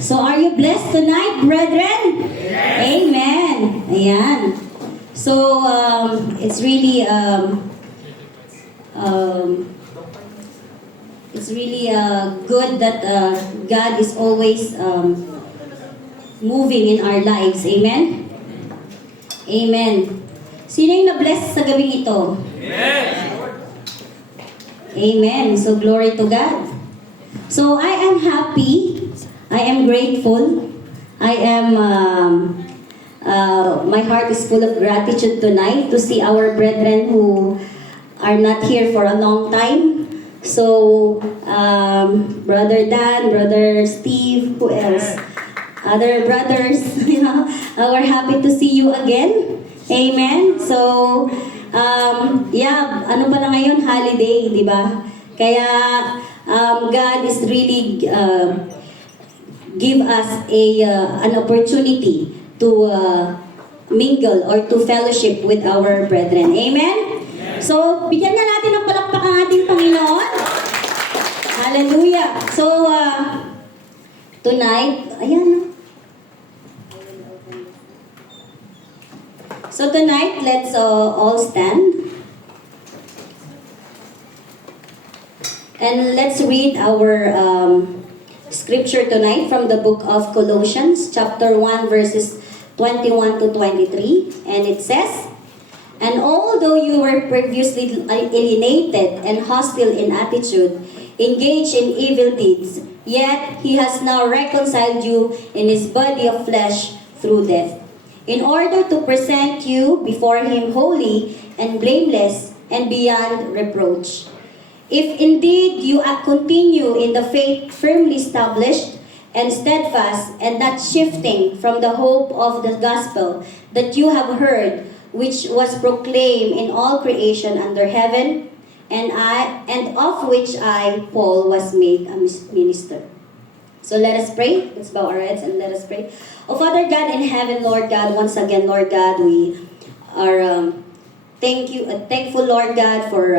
So are you blessed tonight, brethren? Yes. Amen. Ayan. So it's really good that God is always moving in our lives. Amen? Amen. Sino yung na-bless sa gabing ito? Amen. Amen. So glory to God. So I am happy. I am grateful. I am, my heart is full of gratitude tonight to see our brethren who are not here for a long time. So, Brother Dan, Brother Steve, who else? Other brothers, we're happy to see you again. Amen. So, ano pa na ngayon? Holiday, di ba? Kaya, God is really give us an opportunity to mingle or to fellowship with our brethren. Amen? So, bigyan na natin ng palakpak ang ating Panginoon. Hallelujah. So, tonight, ayan. So tonight, let's all stand. And let's read our scripture tonight from the book of Colossians, chapter 1, verses 21 to 23. And it says, "And although you were previously alienated and hostile in attitude, engaged in evil deeds, yet He has now reconciled you in His body of flesh through death, in order to present you before Him holy and blameless and beyond reproach. If indeed you continue in the faith firmly established and steadfast and not shifting from the hope of the gospel that you have heard, which was proclaimed in all creation under heaven, and of which I, Paul, was made a minister." So let us pray. Let's bow our heads and let us pray. Oh Father God in heaven, Lord God, once again, Lord God, we are thankful, Lord God, for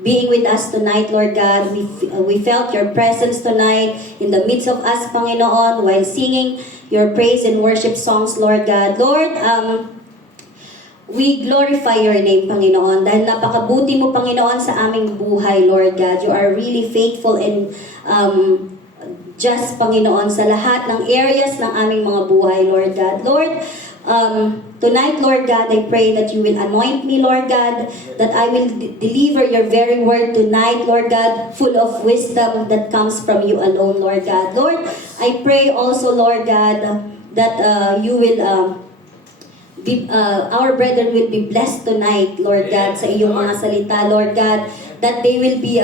being with us tonight, Lord God. We felt your presence tonight in the midst of us, Panginoon, while singing your praise and worship songs, Lord God. Lord, we glorify your name, Panginoon, dahil napakabuti mo, Panginoon, sa aming buhay, Lord God. You are really faithful and just, Panginoon, sa lahat ng areas ng aming mga buhay, Lord God. Lord, tonight, Lord God, I pray that you will anoint me, Lord God, that I will deliver your very word tonight, Lord God, full of wisdom that comes from you alone, Lord God. Lord, I pray also, Lord God, that you will our brethren will be blessed tonight, Lord God, sa iyong mga salita, Lord God, that they will be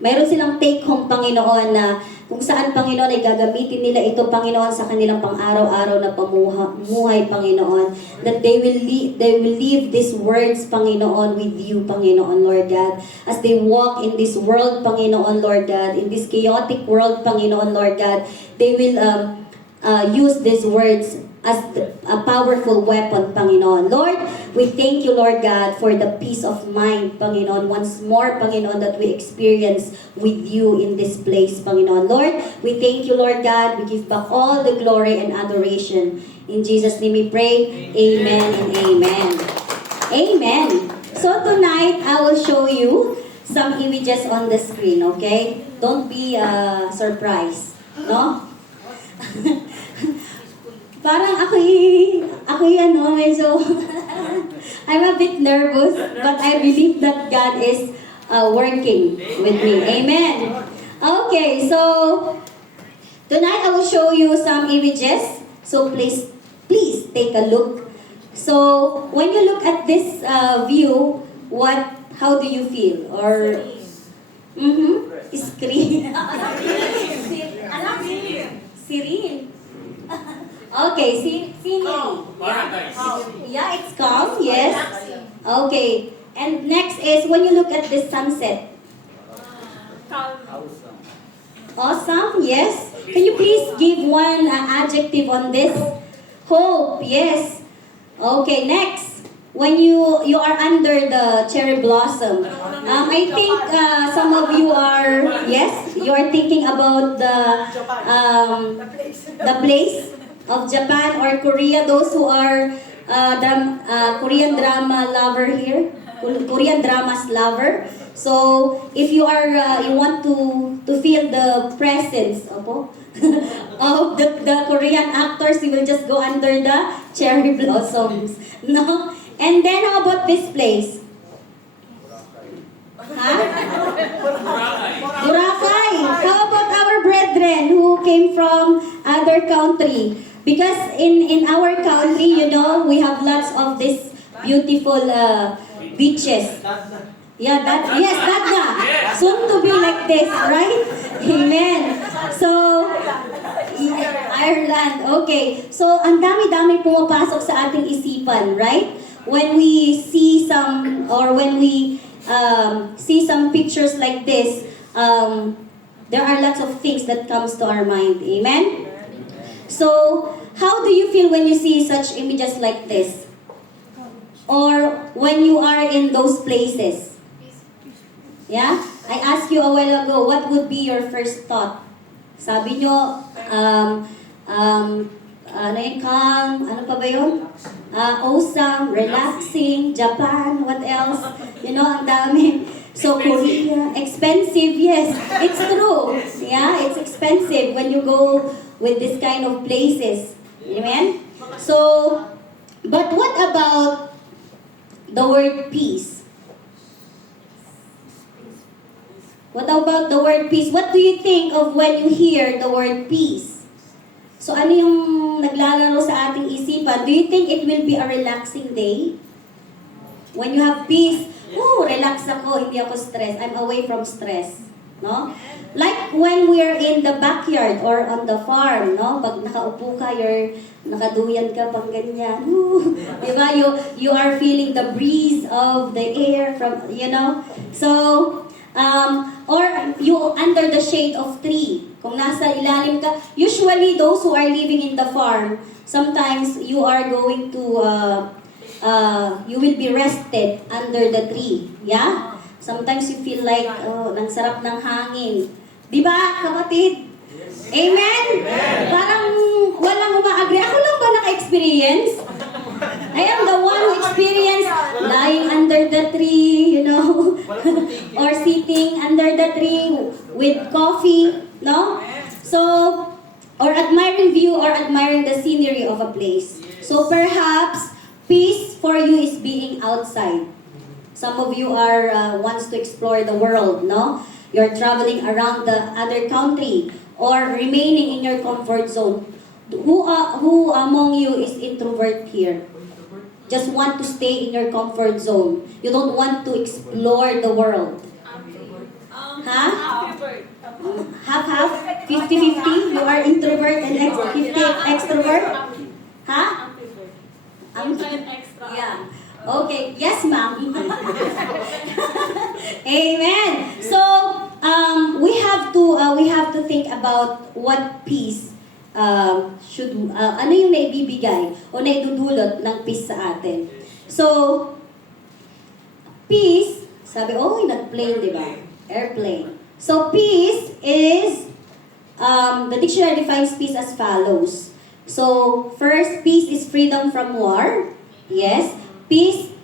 mayroon silang take-home, Panginoon, na kung saan, Panginoon, ay gagamitin nila ito, Panginoon, sa kanilang pang-araw-araw na pamuhay, Panginoon. That they will leave these words, Panginoon, with you, Panginoon, Lord God. As they walk in this world, Panginoon, Lord God, in this chaotic world, Panginoon, Lord God, they will use these words as a powerful weapon, Panginoon. Lord, we thank you, Lord God, for the peace of mind, Panginoon. Once more, Panginoon, that we experience with you in this place, Panginoon. Lord, we thank you, Lord God. We give back all the glory and adoration. In Jesus' name we pray. Amen and amen. Amen. So tonight, I will show you some images on the screen, okay? Don't be surprised, no? Parang ako'y medyo, I'm a bit nervous, but I believe that God is working with me. Amen. Okay, so tonight I will show you some images. So please take a look. So when you look at this view, how do you feel? Or screen. Serene. Okay, scenery. Yeah, it's calm, yes. Okay, and next is when you look at the sunset. Awesome, yes. Can you please give one adjective on this? Hope, yes. Okay, next. when you are under the cherry blossom, I think some of you are, yes, you are thinking about the place of Japan or Korea. Those who are Korean drama lover here, Korean dramas lover. So if you are you want to feel the presence of the Korean actors, you will just go under the cherry blossoms, no? And then how about this place? Huh? Boracay. How about our brethren who came from other country? Because in our country, you know, we have lots of this beautiful beaches. Yeah, Dadna. Soon to be like this, right? Amen. So, Ireland. Okay. So, ang dami-dami pumapasok sa ating isipan, right? When we see some, or when we see some pictures like this, there are lots of things that comes to our mind. Amen? So, how do you feel when you see such images like this? Or when you are in those places? Yeah? I asked you a while ago, what would be your first thought? Sabi nyo, ano yung calm, ano pa ba yun? Awesome, relaxing, Japan, what else? You know, ang dami. So, Korea, expensive, yes. It's true. Yeah, it's expensive when you go with this kind of places. Amen? So, but what about the word peace? What about the word peace? What do you think of when you hear the word peace? So ano yung naglalaro sa ating isipan? Do you think it will be a relaxing day? When you have peace, oh, relax ako, hindi ako stress. I'm away from stress. No? Like when we're in the backyard or on the farm, no? Pag nakaupo ka, nakaduyan ka pang ganyan. Ooh, diba? You are feeling the breeze of the air from, you know? So, or you under the shade of tree. Kung nasa ilalim ka, usually those who are living in the farm, sometimes you are going to, you will be rested under the tree. Yeah? Sometimes you feel like, oh, ang sarap ng hangin. Di ba, kapatid? Amen? Parang walang uma-agree. Ako lang ba naka-experience? I am the one who experienced lying under the tree, you know, or sitting under the tree with coffee, no? So, or admiring view or admiring the scenery of a place. So perhaps peace for you is being outside. Some of you are wants to explore the world, no? You're traveling around the other country or remaining in your comfort zone. Who among you is introvert here? Just want to stay in your comfort zone. You don't want to explore the world. Huh? Half-half? 50-50? You are introvert and 50 extrovert? Huh? Yeah. Okay. Yes, ma'am. Amen. So, we have to think about what peace ano yung naibibigay o naidudulot ng peace sa atin. So, peace, sabi, nag-plane, di ba? Airplane. So, peace is, the dictionary defines peace as follows. So, first, peace is freedom from war. Yes. Peace,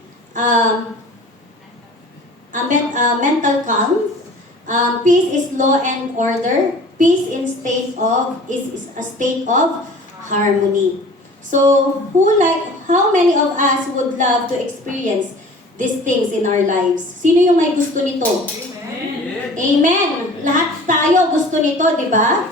mental calm. Peace is law and order. Peace is a state of harmony. So, how many of us would love to experience these things in our lives? Sino yung may gusto nito? Amen. Amen. Lahat tayo gusto nito, di ba?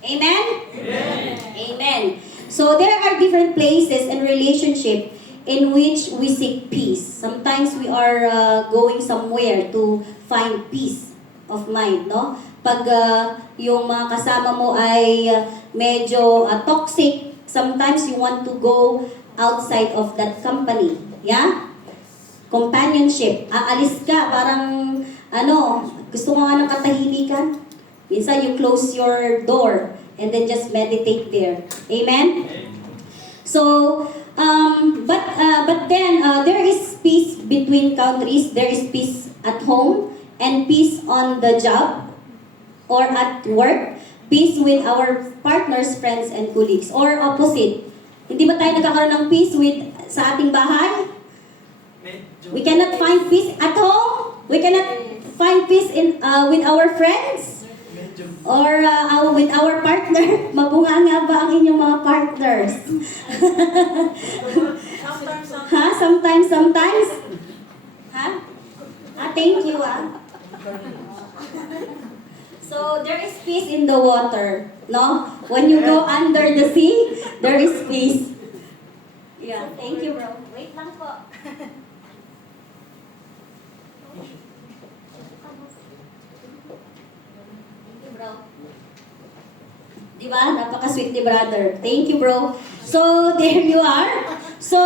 Amen? Amen. Amen. So, there are different places and relationship in which we seek peace. Sometimes we are going somewhere to find peace of mind, no? Pag yung mga kasama mo ay medyo toxic, sometimes you want to go outside of that company. Yeah? Companionship. Aalis ka, parang, gusto mo nga ng katahimikan. Minsan, you close your door and then just meditate there. Amen? So, But then there is peace between countries. There is peace at home and peace on the job or at work. Peace with our partners, friends, and colleagues. Or opposite. Hindi ba tayo nagkakaroon ng peace sa ating bahay? We cannot find peace at home. We cannot find peace with our friends. Or with our partner. Mabunganga ba ang inyong mga partners? Ha? Sometimes? Ha? Thank you, So, there is peace in the water, no? When you go under the sea, there is peace. Yeah, thank you, bro. Wait lang po. Thank you, bro. Diba? Napaka-sweet ni brother. Thank you, bro. So, there you are. So,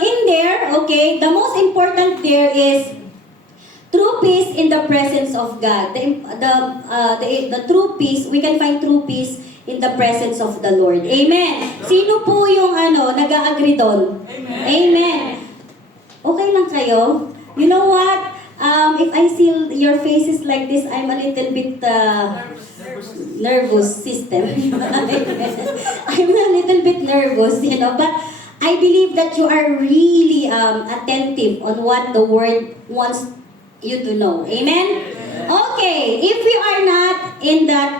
in there, okay, the most important there is true peace in the presence of God. The true peace, we can find true peace in the presence of the Lord. Amen. Sino po yung nag-a-agree doon? Amen. Amen. Okay lang kayo? You know what? If I see your faces like this, I'm a little bit nervous system. I'm a little bit nervous, but I believe that you are really attentive on what the Word wants you to know. Amen? Okay, if we are not in that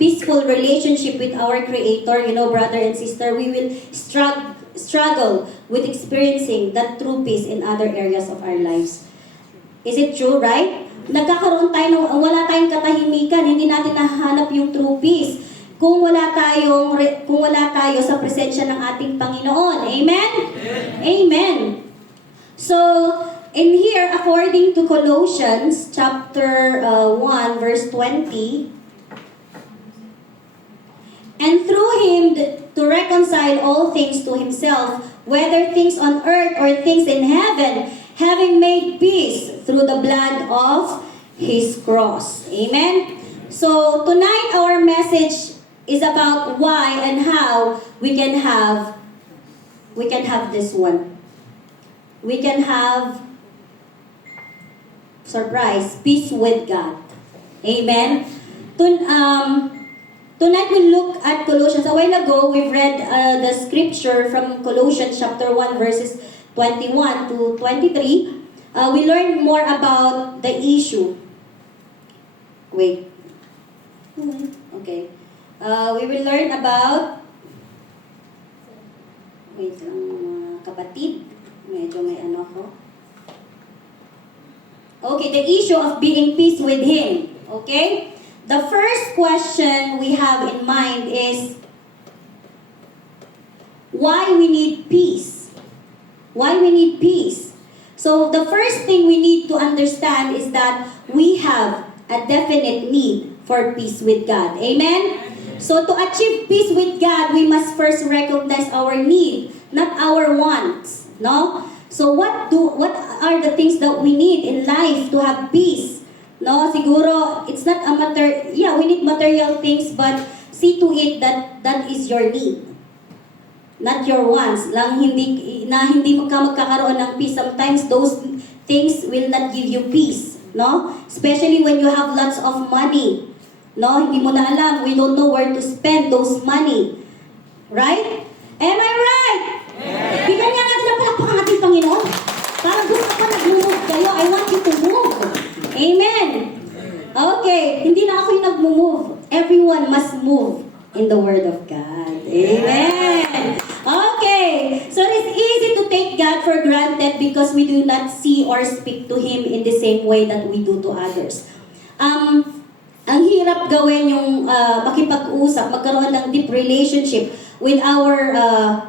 peaceful relationship with our Creator, brother and sister, we will struggle with experiencing that true peace in other areas of our lives. Is it true, right? Nagkakaroon tayo wala tayong katahimikan, hindi natin nahanap yung true peace kung wala tayo sa presensya ng ating Panginoon. Amen? Amen. So, in here, according to Colossians chapter 1, verse 20, and through Him to reconcile all things to Himself, whether things on earth or things in heaven, having made peace through the blood of His cross. Amen? So, tonight our message is about why and how we can have this one. We can have surprise, peace with God. Amen? Tonight we look at Colossians. A while ago, we've read the scripture from Colossians chapter 1 verses 21 to 23. We learned more about the issue. Wait. Okay. We will learn about... Wait lang, mga kapatid. Medyo may ko. Okay, the issue of being peace with Him. Okay? The first question we have in mind is why we need peace. Why we need peace. So, the first thing we need to understand is that we have a definite need for peace with God. Amen? So, to achieve peace with God, we must first recognize our need, not our wants. No? So what are the things that we need in life to have peace? No, siguro it's not a matter. Yeah, we need material things, but see to it that is your need, not your wants. Hindi magkakaroon ng peace. Sometimes those things will not give you peace. No, especially when you have lots of money. No, hindi mo na alam. We don't know where to spend those money. Right? Am I right? Yeah. Bigyan nga natin ang palakpakan ating Panginoon. Parang gusto ko nag-move kayo. I want you to move. Amen. Okay. Hindi na ako yung nag-move. Everyone must move in the Word of God. Amen. Okay. So it's easy to take God for granted because we do not see or speak to Him in the same way that we do to others. Ang hirap gawin yung makipag-usap, magkaroon ng deep relationship with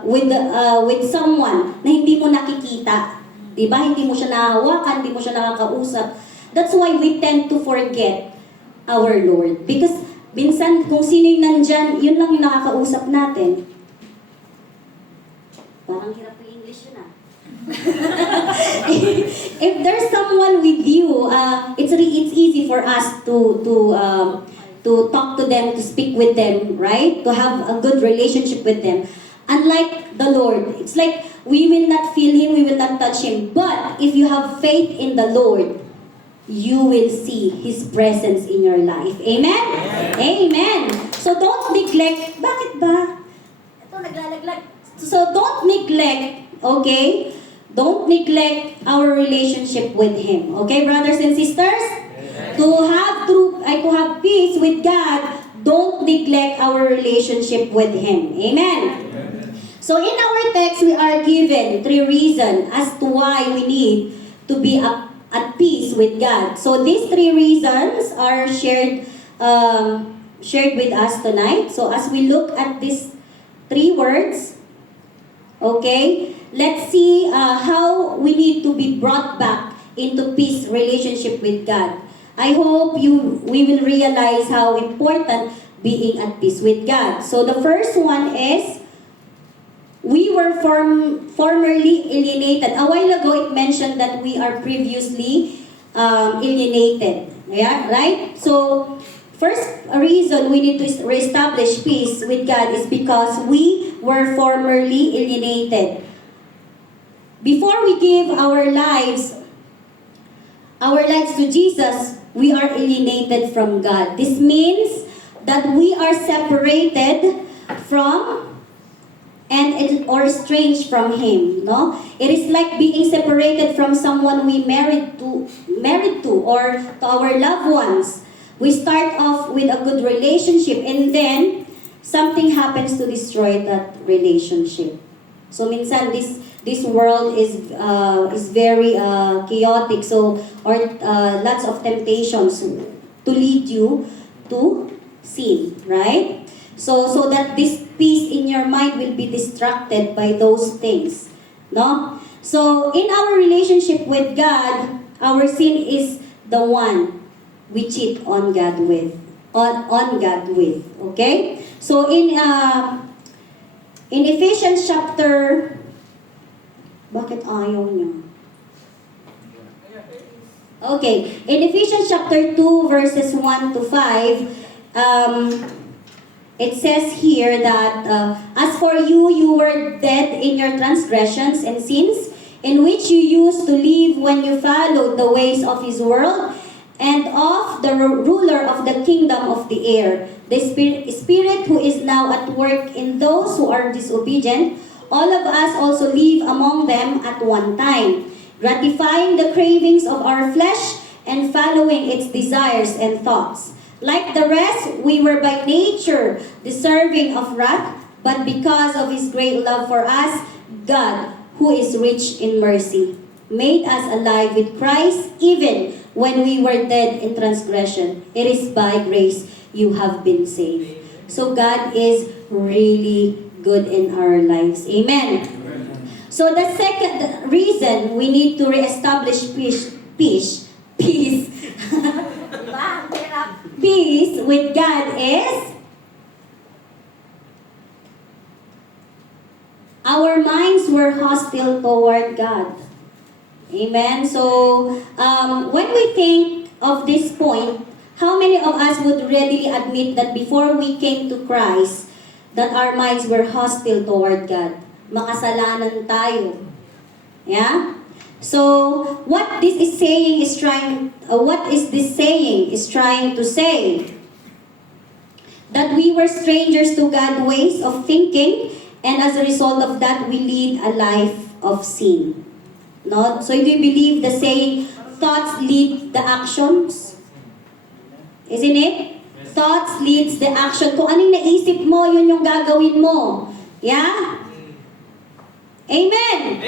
with someone na hindi mo nakikita. Diba? Hindi mo siya nahawakan, hindi mo siya nakakausap. That's why we tend to forget our Lord. Because minsan, kung sino yung nandyan, yun lang yung nakakausap natin. Parang hirap yung English yun If there's someone with you, it's easy for us to talk to them, to speak with them, right? To have a good relationship with them. Unlike the Lord, it's like we will not feel Him, we will not touch Him. But if you have faith in the Lord, you will see His presence in your life. Amen? Amen. So don't neglect. Bakit ba? Ito, naglalaglag. So don't neglect, okay? Don't neglect our relationship with Him. Okay, brothers and sisters? To have peace with God, don't neglect our relationship with Him. Amen? So in our text, we are given 3 reasons as to why we need to be at peace with God. So these 3 reasons are shared with us tonight. So as we look at these 3 words, okay, let's see how we need to be brought back into peace relationship with God. I hope we will realize how important being at peace with God. So the first one is, we were formerly alienated. A while ago, it mentioned that we are previously alienated. Yeah, right? So, first reason we need to reestablish peace with God is because we were formerly alienated. Before we give our lives to Jesus, we are alienated from God. This means that we are separated from or estranged from Him, no? It is like being separated from someone we married to, or to our loved ones. We start off with a good relationship, and then something happens to destroy that relationship. So minsan this world is very chaotic, so lots of temptations to lead you to sin, right? So that this peace in your mind will be distracted by those things, no? So in our relationship with God, our sin is the one we cheat on God with, okay? So in Ephesians chapter, bakit ayaw niya? Okay, in Ephesians chapter 2 verses 1 to 5, it says here that, as for you, you were dead in your transgressions and sins, in which you used to live when you followed the ways of this world, and of the ruler of the kingdom of the air, the spirit who is now at work in those who are disobedient. All of us also live among them at one time, gratifying the cravings of our flesh and following its desires and thoughts. Like the rest, we were by nature deserving of wrath, but because of His great love for us, God, who is rich in mercy, made us alive with Christ even when we were dead in transgression. It is by grace you have been saved. So God is really good in our lives. Amen. So the second reason we need to reestablish peace with God is our minds were hostile toward God. Amen. So when we think of this point, how many of us would readily admit that before we came to Christ, that our minds were hostile toward God? Makasalanan tayo. Yeah? So, what this saying is trying to say? That we were strangers to God's ways of thinking, and as a result of that, we lead a life of sin. No? So, do you believe the saying, thoughts lead the actions? Isn't it? Thoughts leads the action. Kung anong naisip mo, yun yung gagawin mo. Yeah? Amen?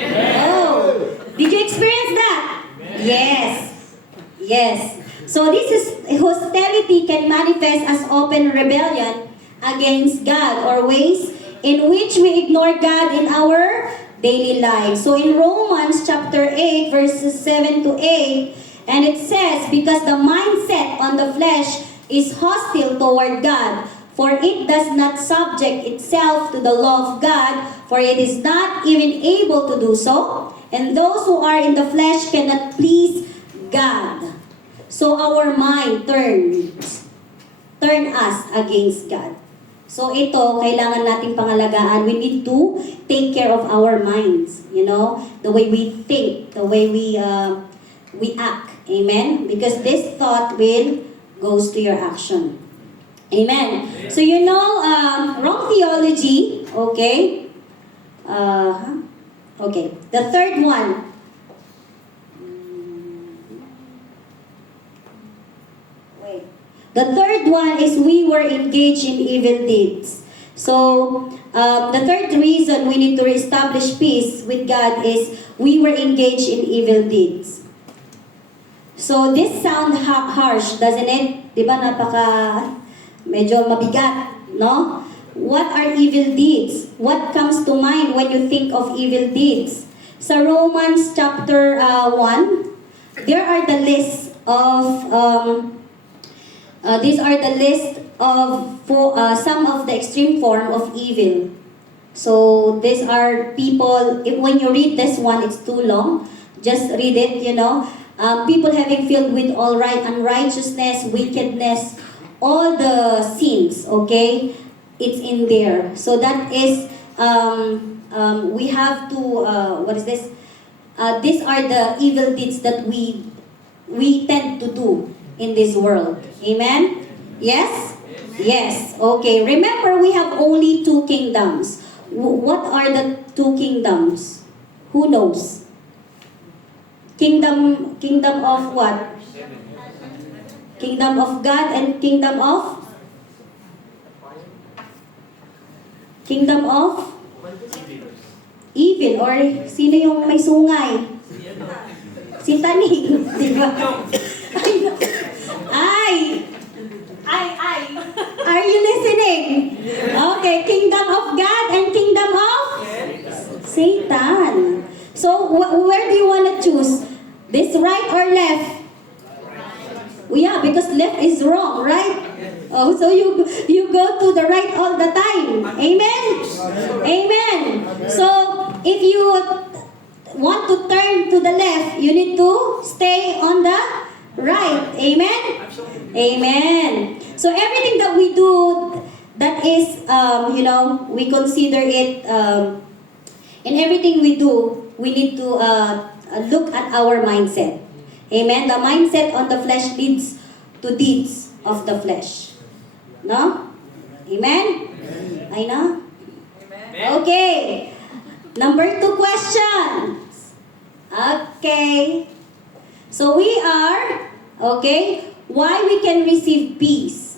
Oh. Did you experience that? Yes. Yes. So this is hostility can manifest as open rebellion against God, or ways in which we ignore God in our daily lives. So in Romans chapter 8 verses 7 to 8, and it says, because the mindset on the flesh is hostile toward God, for it does not subject itself to the law of God, for it is not even able to do so. And those who are in the flesh cannot please God. So our mind turn us against God. So ito, kailangan nating pangalagaan. We need to take care of our minds. You know, the way we think, the way we act. Amen? Because this thought will goes to your action. Amen. So you know, wrong theology, okay? Okay. The third one. Wait. The third one is we were engaged in evil deeds. So, the third reason we need to reestablish peace with God is we were engaged in evil deeds. So, this sound harsh, doesn't it? Diba medyo mabigat, no? What are evil deeds? What comes to mind when you think of evil deeds? Sa Romans chapter 1, there are the list of these are the list of some of the extreme form of evil. So these are people, when you read this one, it's too long. Just read it, you know. People having filled with all unrighteousness, wickedness, all the sins, okay? It's in there. So that is, we have to, what is this? These are the evil deeds that we tend to do in this world. Amen? Yes? Yes. Okay. Remember, we have only two kingdoms. What are the two kingdoms? Who knows? Kingdom of what? Kingdom of God and kingdom of evil, or sino yung may sungay? Si Taning. Ay! Are you listening? Okay, kingdom of God and kingdom of Satan. So, where do you want to choose? This right or left? Yeah, because left is wrong, right? Oh, so you go to the right all the time. Amen? Amen. So, if you want to turn to the left, you need to stay on the right. Amen? Amen. So, everything that we do, that is, we consider it, in everything we do, we need to look at our mindset. Amen? The mindset on the flesh leads to deeds of the flesh. No? Amen? I know? Okay. Number 2 questions. Okay. So we are, okay, why we can receive peace.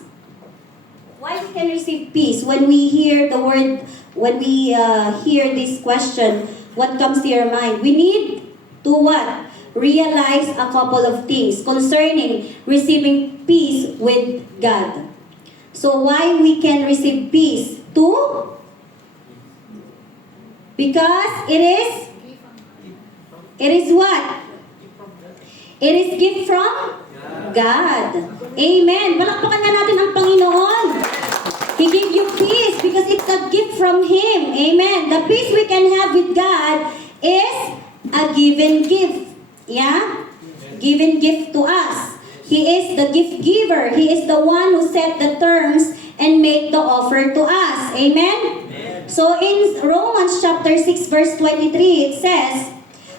Why we can receive peace when we hear the word, when we hear this question, what comes to your mind? We need to what? Realize a couple of things concerning receiving peace with God. So why we can receive peace? Because it is what? It is gift from God. Amen. Palakpakan nga natin ang Panginoon. He gave you peace because it's a gift from Him. Amen. The peace we can have with God is a given gift. Yeah? Given gift to us. He is the gift giver. He is the one who set the terms and made the offer to us. Amen? So in Romans chapter 6 verse 23, it says,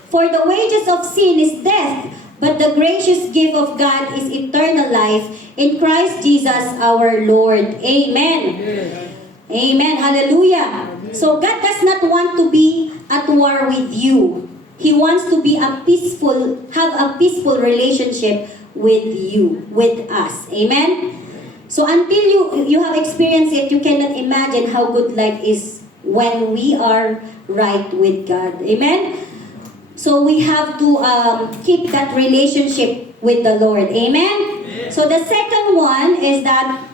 "For the wages of sin is death, but the gracious gift of God is eternal life in Christ Jesus our Lord." Amen. Amen. Hallelujah. So God does not want to be at war with you. He wants to be have a peaceful relationship with you, with us. Amen? So until you have experienced it, you cannot imagine how good life is when we are right with God. Amen? So we have to keep that relationship with the Lord. Amen? So the second one is that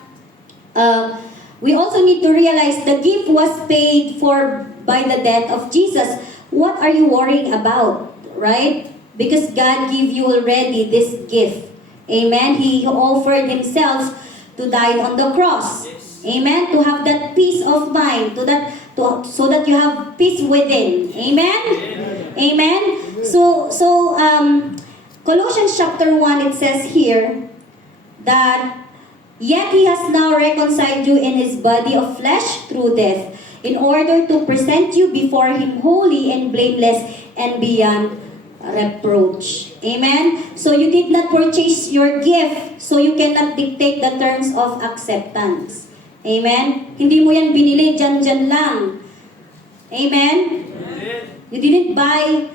we also need to realize the gift was paid for by the death of Jesus. What are you worrying about? Right? Because God gave you already this gift. Amen? He offered Himself to die on the cross. Amen? To have that peace of mind, so that you have peace within. Amen? Amen? So Colossians chapter 1, it says here that Yet He has now reconciled you in His body of flesh through death, in order to present you before Him holy and blameless and beyond reproach. Amen? So you did not purchase your gift, so you cannot dictate the terms of acceptance. Amen? Hindi mo yan binili dyan lang. Amen? You didn't buy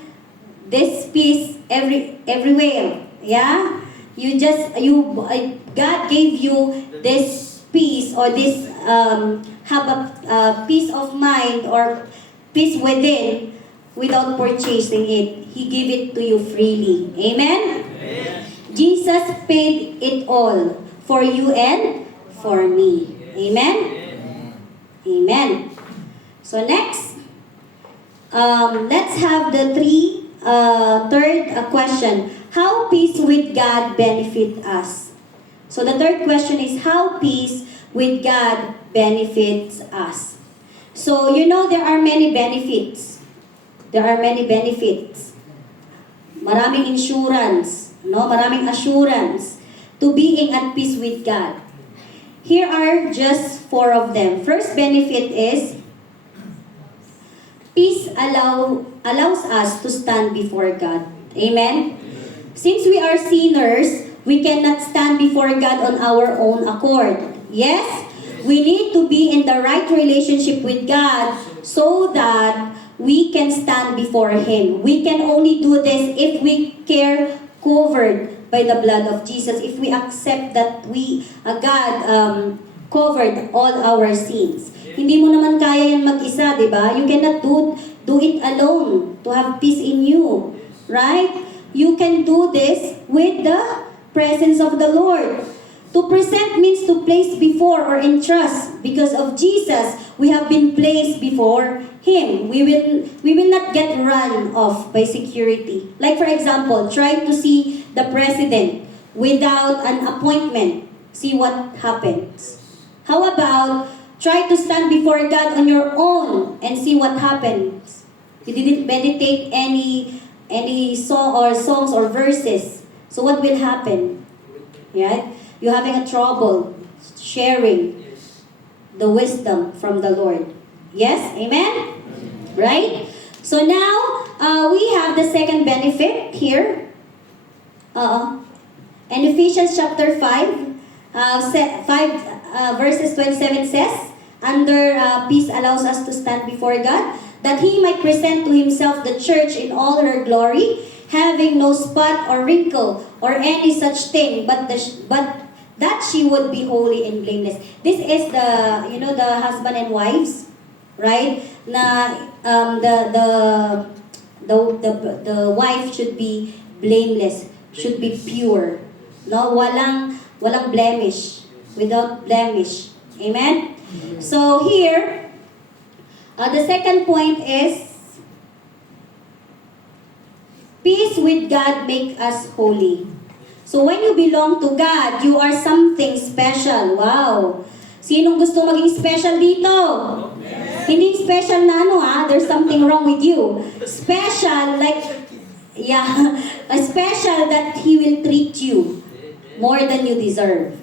this piece everywhere. Yeah? God gave you this peace, or this have a peace of mind or peace within without purchasing it. He gave it to you freely. Amen? Jesus paid it all for you and for me. Amen? Amen. So next, let's have the third question. How peace with God benefit us? So the third question is, how peace with God benefits us? So you know there are many benefits. There are many benefits. Maraming insurance, no? Maraming assurance to being at peace with God. Here are just 4 of them. First benefit is, peace allows us to stand before God. Amen? Since we are sinners, we cannot stand before God on our own accord. Yes? We need to be in the right relationship with God so that we can stand before Him. We can only do this if we care covered by the blood of Jesus. If we accept that God covered all our sins. Hindi mo naman kaya yan mag-isa, di ba? You cannot do it alone to have peace in you. Right? You can do this with the presence of the Lord. To present means to place before or entrust. Because of Jesus, we have been placed before Him. We will not get run off by security. Like for example, try to see the president without an appointment. See what happens. How about try to stand before God on your own and see what happens. You didn't meditate any songs or verses. So what will happen? Right? You're having a trouble sharing the wisdom from the Lord. Yes? Amen? Right? So now, we have the second benefit here. And Ephesians chapter 5, verses 27 says, under peace allows us to stand before God, that He might present to Himself the church in all her glory, having no spot or wrinkle or any such thing, but that she would be holy and blameless. This is the husband and wives, right? Na the wife should be blameless, should be pure, no, walang blemish, without blemish. Amen. So here, the second point is, peace with God make us holy. So when you belong to God, you are something special. Wow! Sinong gusto maging special dito? Hindi special na there's something wrong with you. Special special that He will treat you more than you deserve.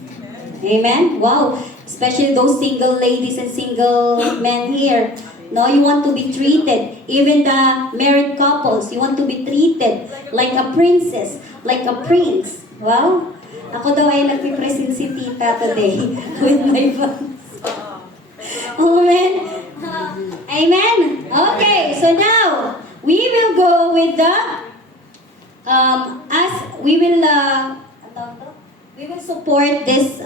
Amen? Wow! Especially those single ladies and single men here. No, you want to be treated. Even the married couples, you want to be treated like a princess, like a prince. Wow! Ako daw ay nagpipresent si tita today with my funds. Amen? Amen? Okay, so now, we will go with the, we will support this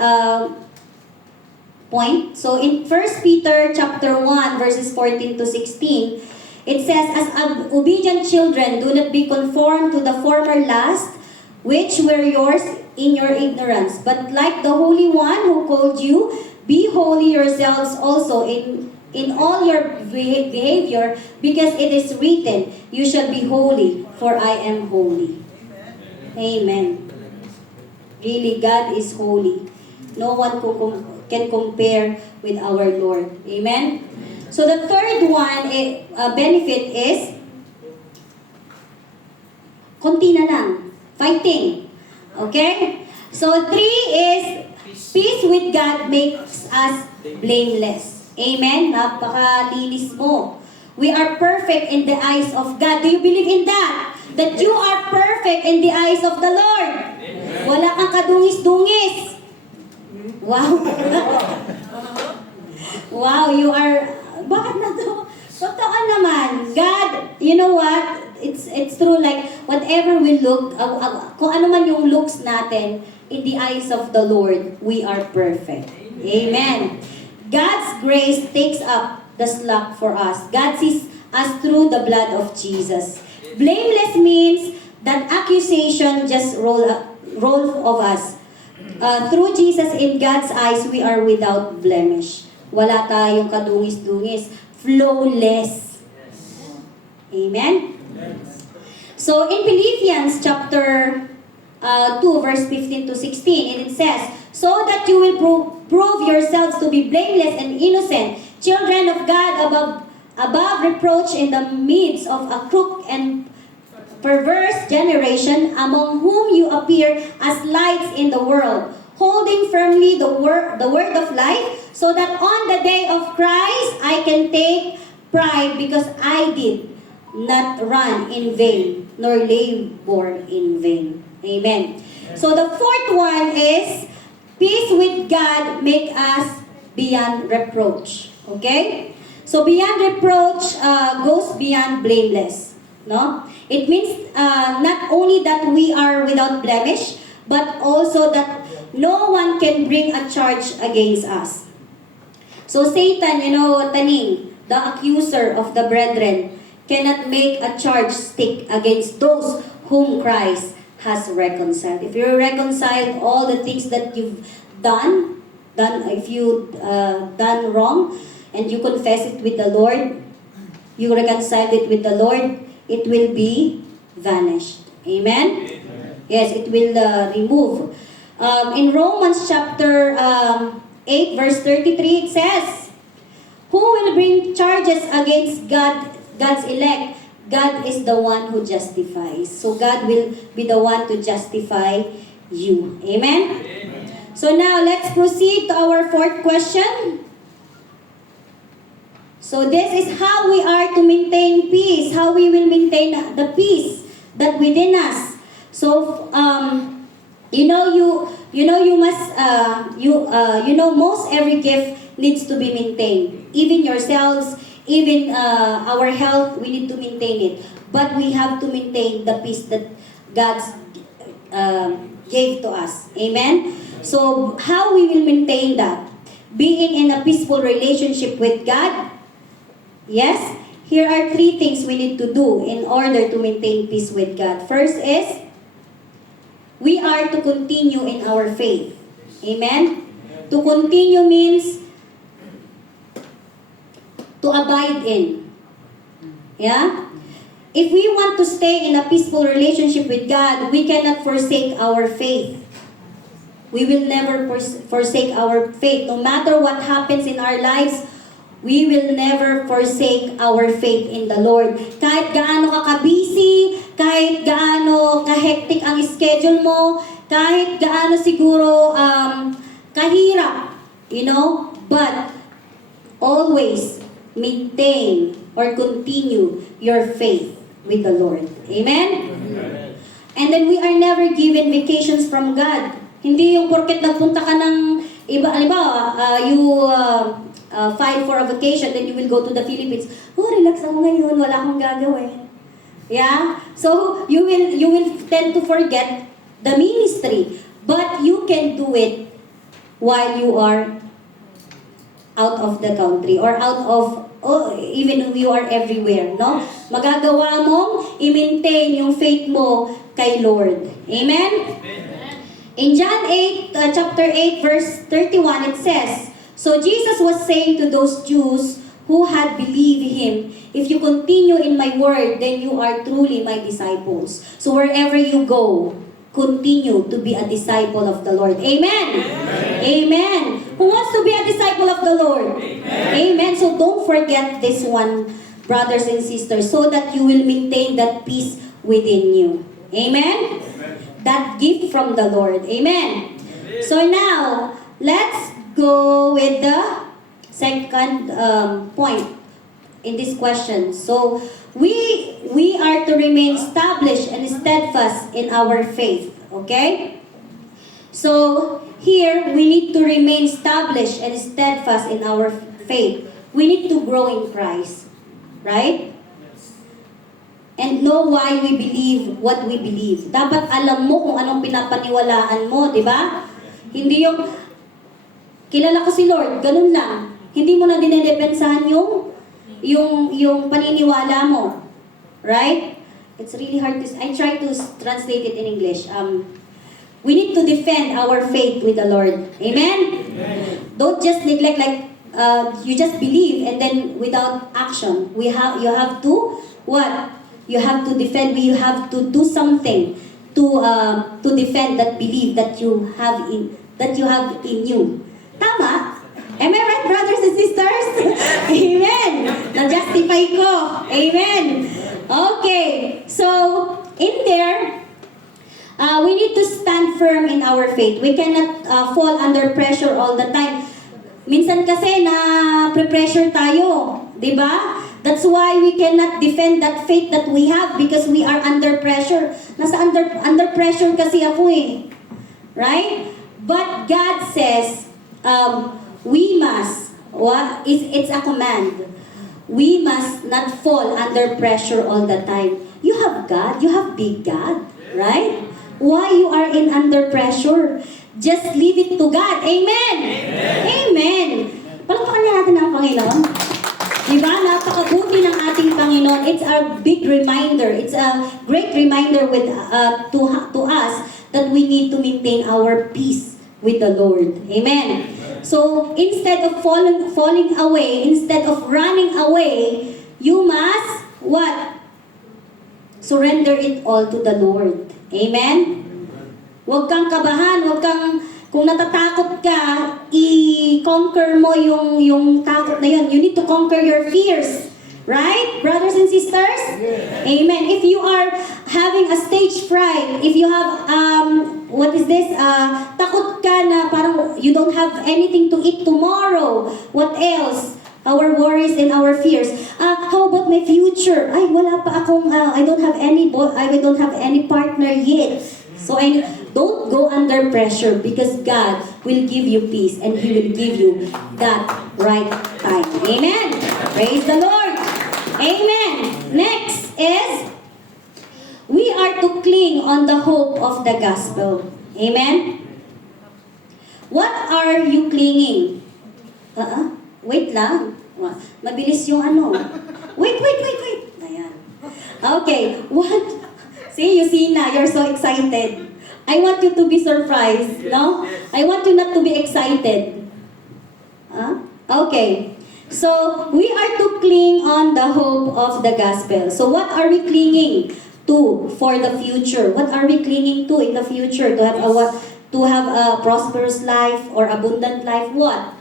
point. So in 1 Peter chapter 1 verses 14 to 16, it says, as obedient children, do not be conformed to the former lust, which were yours in your ignorance. But like the Holy One who called you, be holy yourselves also in all your behavior, because it is written, you shall be holy, for I am holy. Amen. Really, God is holy. No one can compare with our Lord. Amen? So the third one, benefit is, konti na lang. Fighting. Okay? So 3 is, Peace with God makes us blameless. Amen? Napakalinis mo. We are perfect in the eyes of God. Do you believe in that? That you are perfect in the eyes of the Lord. Wala kang kadungis-dungis. Wow. Wow, you are... Bakit na to? Totoo naman. God, you know what? It's true, like, whatever we look, kung ano man yung looks natin, in the eyes of the Lord, we are perfect. Amen. God's grace takes up the slack for us. God sees us through the blood of Jesus. Blameless means that accusation just roll of us. Through Jesus, in God's eyes, we are without blemish. Wala tayong kadungis-dungis. Flawless. Amen? So, in Philippians chapter 2, verse 15 to 16, and it says, so that you will prove yourselves to be blameless and innocent, children of God above reproach in the midst of a crooked and perverse generation, among whom you appear as lights in the world, holding firmly the word of life, so that on the day of Christ I can take pride because I did not run in vain, nor labor in vain. Amen. So the fourth one is, peace with God make us beyond reproach. Okay? So beyond reproach goes beyond blameless. No? It means not only that we are without blemish, but also that no one can bring a charge against us. So Satan, Taning, the accuser of the brethren, cannot make a charge stick against those whom Christ has reconciled. If you're reconciled, all the things that you've done if you done wrong, and you confess it with the Lord, you reconciled it with the Lord, it will be vanished. Amen? Amen. Yes, it will remove. In Romans chapter 8, verse 33, it says, who will bring charges against God's elect? God is the one who justifies. So God will be the one to justify you. Amen? Amen. So now, let's proceed to our fourth question. So this is how we are to maintain peace, how we will maintain the peace that within us. So, most every gift needs to be maintained. Even yourselves, even our health, we need to maintain it. But we have to maintain the peace that God gave to us. Amen? So, how we will maintain that? Being in a peaceful relationship with God. Yes? Here are 3 things we need to do in order to maintain peace with God. First is, we are to continue in our faith. Amen? To continue means to abide in. Yeah? If we want to stay in a peaceful relationship with God, we cannot forsake our faith. We will never forsake our faith. No matter what happens in our lives, we will never forsake our faith in the Lord. Kahit gaano ka ka-busy, kahit gaano ka-hectic ang schedule mo, kahit gaano siguro kahirap, but always maintain or continue your faith with the Lord. Amen? Amen. And then we are never given vacations from God. Hindi yung porket nagpunta ka ng iba, you file for a vacation, then you will go to the Philippines. Oh, relax ako ngayon, wala akong gagawin. Yeah? So, you will tend to forget the ministry. But you can do it while you are out of the country or even you are everywhere, no? Magagawa mong i-maintain yung faith mo kay Lord. Amen? Amen. In John 8, chapter 8, verse 31, it says, so Jesus was saying to those Jews who had believed Him, if you continue in my word, then you are truly my disciples. So wherever you go, continue to be a disciple of the Lord. Amen? Amen. Amen. Who wants to be a disciple of the Lord? Amen. Amen. So don't forget this one, brothers and sisters, so that you will maintain that peace within you. Amen? Amen. That gift from the Lord. Amen. Amen. So now, let's go with the second point in this question. So, we are to remain established and steadfast in our faith. Okay? So, here, we need to remain established and steadfast in our faith. We need to grow in Christ. Right? And know why we believe what we believe. Dapat alam mo kung anong pinapaniwalaan mo, di ba? Hindi yung, kilala ko si Lord, ganun lang. Hindi mo na dinedepensahan yung paniniwala mo. Right? It's really hard to, I try to translate it in English. We need to defend our faith with the Lord. Amen? Don't just neglect you just believe and then without action. You have to, what? You have to defend. You have to do something to defend that belief that you have in you. Tama? Am I right, brothers and sisters? Amen. Na-justify ko. Amen. Okay. So in there, we need to stand firm in our faith. We cannot fall under pressure all the time. Minsan kasi na pressure tayo, 'di ba? That's why we cannot defend that faith that we have because we are under pressure. Nasa under pressure kasi ako eh. Right? But God says, we must, it's a command. We must not fall under pressure all the time. You have God, you have big God, right? Why you are in under pressure? Just leave it to God. Amen! Amen! Amen. Palakpakan na natin ang Panginoon. Diba? Napakabuti ng ating Panginoon. It's a big reminder. It's a great reminder to us that we need to maintain our peace with the Lord. Amen. So, instead of falling away, instead of running away, you must, what? Surrender it all to the Lord. Amen? Huwag kang kabahan, kung natatakot ka, i-conquer mo yung takot na yun. You need to conquer your fears. Right? Brothers and sisters? Yeah. Amen. If you are having a stage fright, if you have, takot ka na parang you don't have anything to eat tomorrow. What else? Our worries and our fears. How about my future? Ay, wala pa akong, I don't have any partner yet. So, don't go under pressure because God will give you peace and He will give you that right time. Amen. Praise the Lord. Amen. Next is, we are to cling on the hope of the gospel. Amen. What are you clinging? Wait lang. Mabilis yung ano. Wait. Ayan. Okay. What? See, you see na, you're so excited. I want you to be surprised, no? I want you not to be excited. Okay. So, we are to cling on the hope of the gospel. So, what are we clinging to for the future? What are we clinging to in the future? To have a prosperous life or abundant life? What?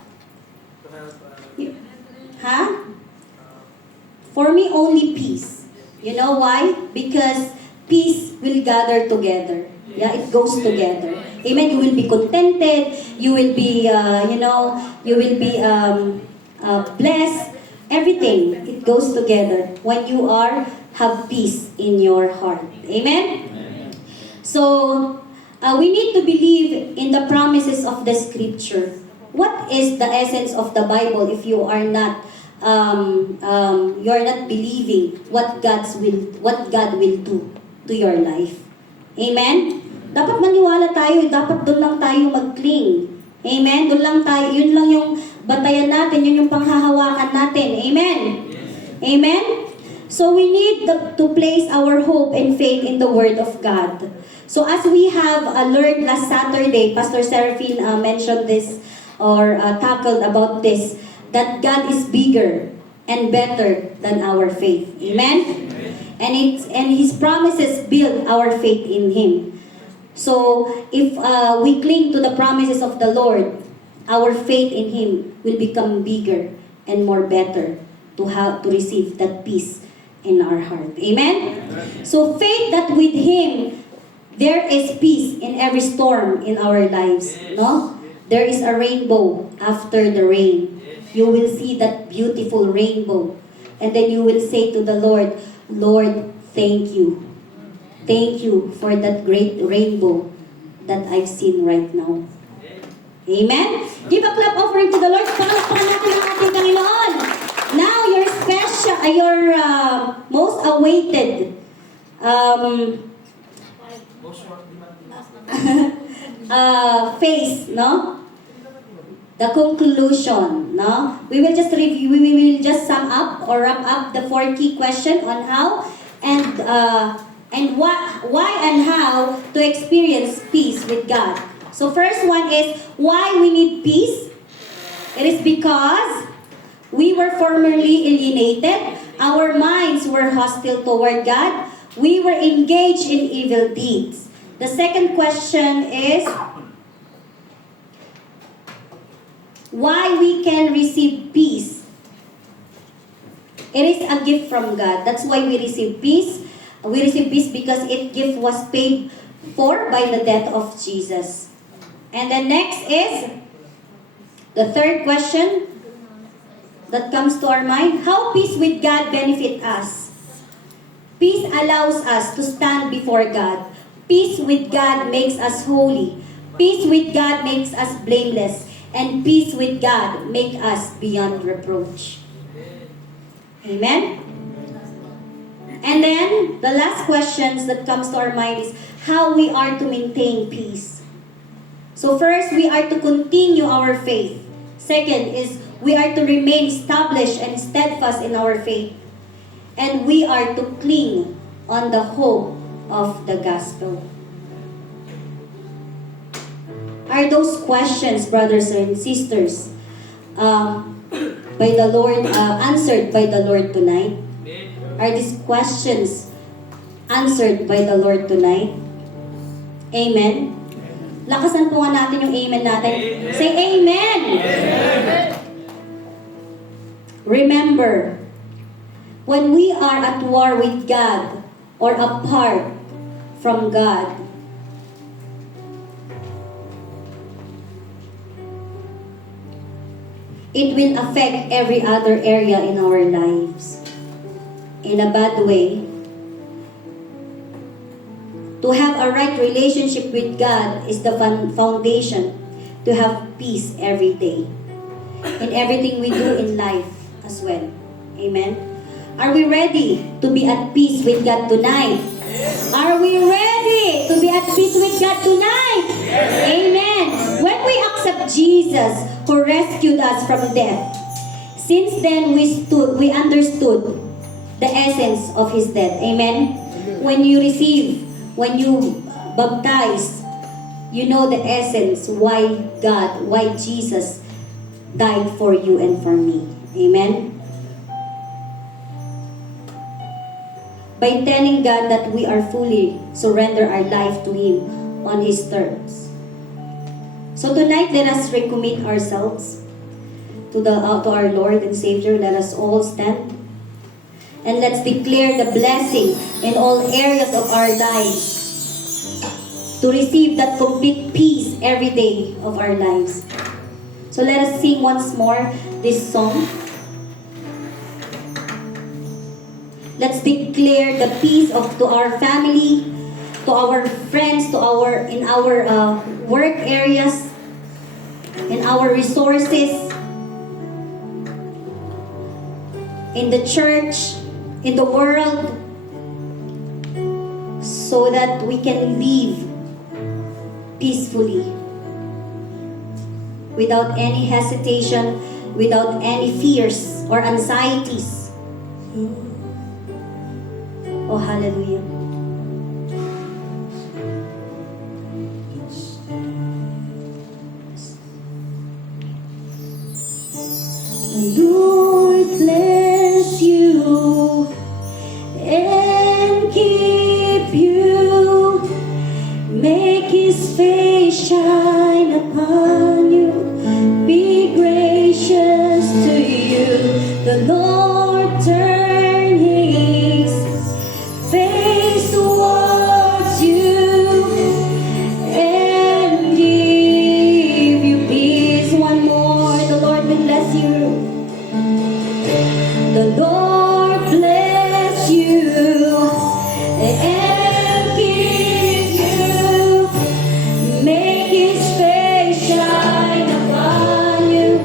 For me, only peace. You know why? Because peace will gather together. Yeah, it goes together. Amen. You will be contented. You will be, blessed. Everything, it goes together when you have peace in your heart. Amen? So, we need to believe in the promises of the Scripture. What is the essence of the Bible if you are not believing what God will do to your life? Amen? Dapat maniwala tayo, dapat doon lang tayo mag-cling. Amen? Doon lang tayo, yun lang yung batayan natin, yun yung panghahawakan natin. Amen? Amen? So we need to place our hope and faith in the Word of God. So as we have learned last Saturday, Pastor Seraphine mentioned this or tackled about this, that God is bigger and better than our faith. Amen? And His promises build our faith in Him. So, if we cling to the promises of the Lord, our faith in Him will become bigger and more better to receive that peace in our heart. Amen? So, faith that with Him, there is peace in every storm in our lives. No? there is a rainbow after the rain. You will see that beautiful rainbow. And then you will say to the Lord, Lord, thank you. Thank you for that great rainbow that I've seen right now. Amen? Give a clap offering to the Lord. Palakpakan natin ang ating Panginoon. Now, your special, your most awaited phase, no? The conclusion, no? We will just review, we will just sum up or wrap up the 4 key questions on how and why and how to experience peace with God. So first one is why we need peace. It is because we were formerly alienated. Our minds were hostile toward God. We were engaged in evil deeds. The second question is why we can receive peace. It is a gift from God. That's why we receive peace. We receive peace because it gift was paid for by the death of Jesus. And the next is the third question that comes to our mind. How peace with God benefit us? Peace allows us to stand before God. Peace with God makes us holy. Peace with God makes us blameless. And peace with God make us beyond reproach. Amen? And then, the last questions that comes to our mind is how we are to maintain peace. So first, we are to continue our faith. Second is we are to remain established and steadfast in our faith. And we are to cling on the hope of the gospel. Are those questions, brothers and sisters, by the Lord, answered by the Lord tonight? Are these questions answered by the Lord tonight? Amen? Lakasan po nga natin yung amen natin. Amen. Say amen! Amen! Remember, when we are at war with God or apart from God, it will affect every other area in our lives in a bad way. To have a right relationship with God is the foundation to have peace every day in everything we do in life as well. Amen? Are we ready to be at peace with God tonight? Are we ready to be at peace with God tonight? Amen. When we accept Jesus who rescued us from death, since then we understood the essence of His death. Amen. When you baptize, you know the essence why Jesus died for you and for me. Amen. By telling God that we are fully surrender our life to Him on His terms. So tonight, let us recommit ourselves to our Lord and Savior. Let us all stand and let's declare the blessing in all areas of our lives to receive that complete peace every day of our lives. So let us sing once more this song. Let's declare the peace to our family, to our friends, in our work areas, in our resources, in the church, in the world, so that we can live peacefully, without any hesitation, without any fears or anxieties. Oh, hallelujah. Lord bless you and keep you. Make His face shine upon you. Be gracious to you. The Lord turn His face The Lord bless you and keep you. Make His face shine upon you.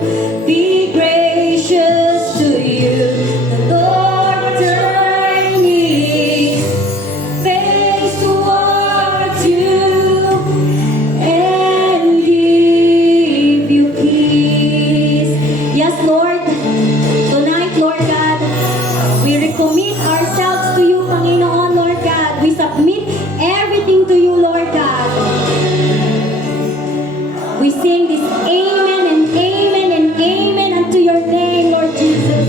Be gracious to you. The Lord turn His face towards you and give you peace. Yes, Lord. Tonight, Lord God, we recommit ourselves to you, Panginoon, Lord God. We submit everything to you, Lord God. We sing this amen and amen and amen unto your name, Lord Jesus.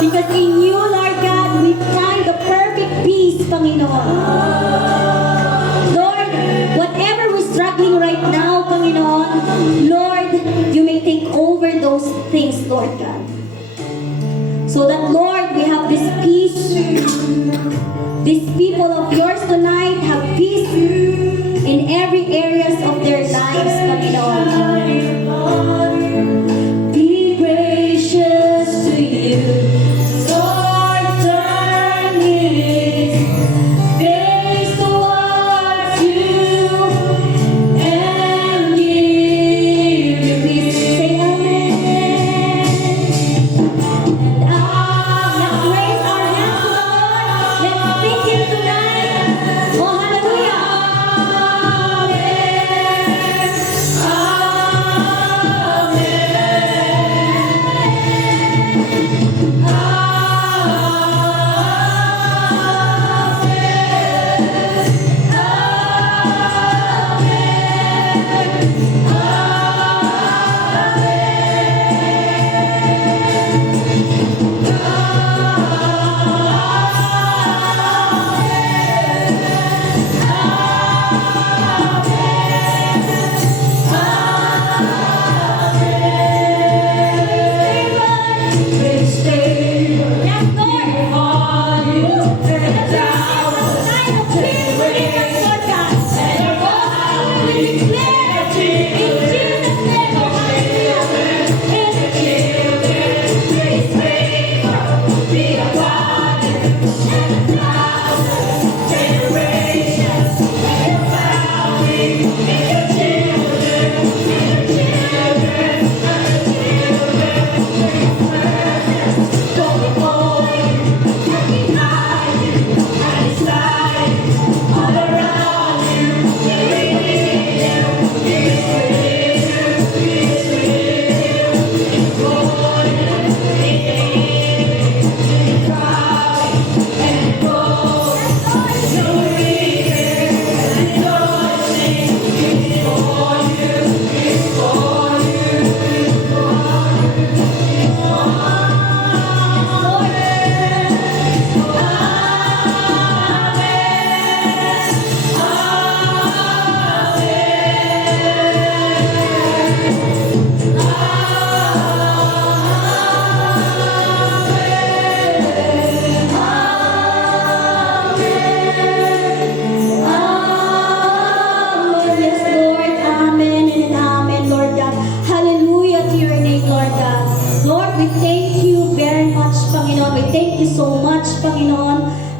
Because in you, Lord God, we find the perfect peace, Panginoon. Lord, whatever we're struggling right now, Panginoon, Lord, you may take over those things, Lord God. So that, Lord, we have this peace. These people of yours tonight have peace in every areas of their lives, Panginoon. Be gracious to you. Lord, turn His face towards you and give you peace. Say amen. Let's raise our hands to the Lord. Let's thank Him tonight. Oh, hallelujah.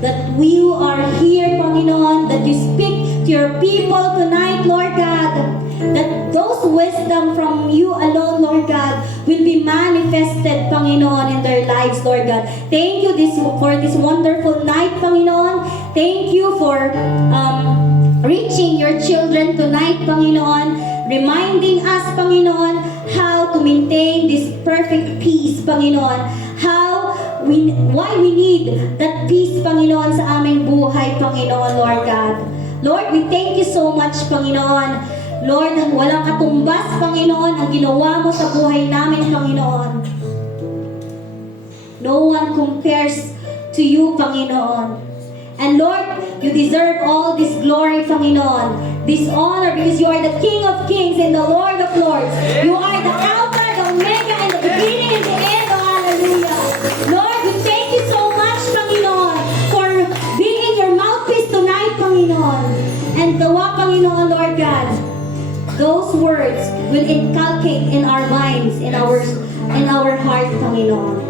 that you are here, Panginoon, that you speak to your people tonight, Lord God, that those wisdom from you alone, Lord God, will be manifested, Panginoon, in their lives, Lord God. Thank you for this wonderful night, Panginoon. Thank you for reaching your children tonight, Panginoon, reminding us, Panginoon, how to maintain this perfect peace, Panginoon. Why we need that peace, Panginoon, sa aming buhay, Panginoon, Lord God. Lord, we thank you so much, Panginoon. Lord, walang katumbas, Panginoon, ang ginawa mo sa buhay namin, Panginoon. No one compares to you, Panginoon. And Lord, you deserve all this glory, Panginoon, this honor, because you are the King of Kings and the Lord of Lords. You are the Alpha, the Omega, and the beginning and the end. Hallelujah. Lord, we thank you so much, Panginoon, for being your mouthpiece tonight, Panginoon. And gawa, Panginoon, Lord God, those words will inculcate in our minds, in our in our heart, Panginoon.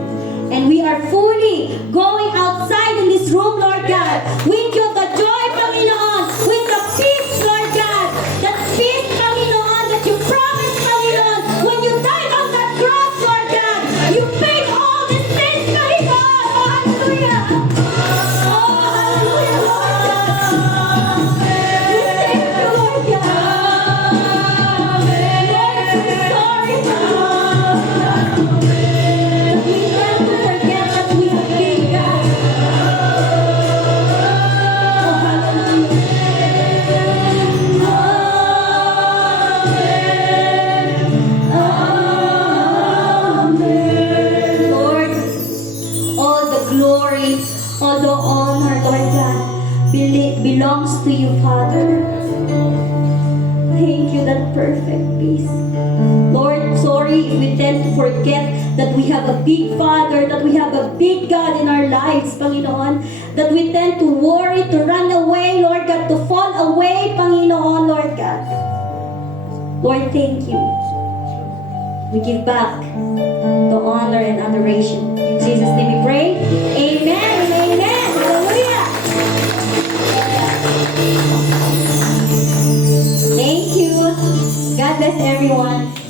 And we are fully going outside in this room, Lord God, with you the joy, Panginoon, with the peace, Lord God, that peace, Panginoon, that you promised, Panginoon, when you died on that cross, Lord God, you paid all these things, Panginoon. Oh, hallelujah. Oh, hallelujah, Lord God. We thank you, Lord God. Lord, we're sorry, Panginoon. We never forget that we have been God. Oh, hallelujah. Amen. Lord, all the glory, all the honor, Lord God, belongs to you, Father. Thank you, that perfect peace. Lord, sorry if we tend to forget that we have a big Father, that we have a big God in our lives, Panginoon. That we tend to worry, to run away, Lord God, to fall away, Panginoon, Lord God. Lord, thank you. We give back the honor and adoration. In Jesus' name we pray. Amen and amen. Hallelujah. Thank you. God bless everyone.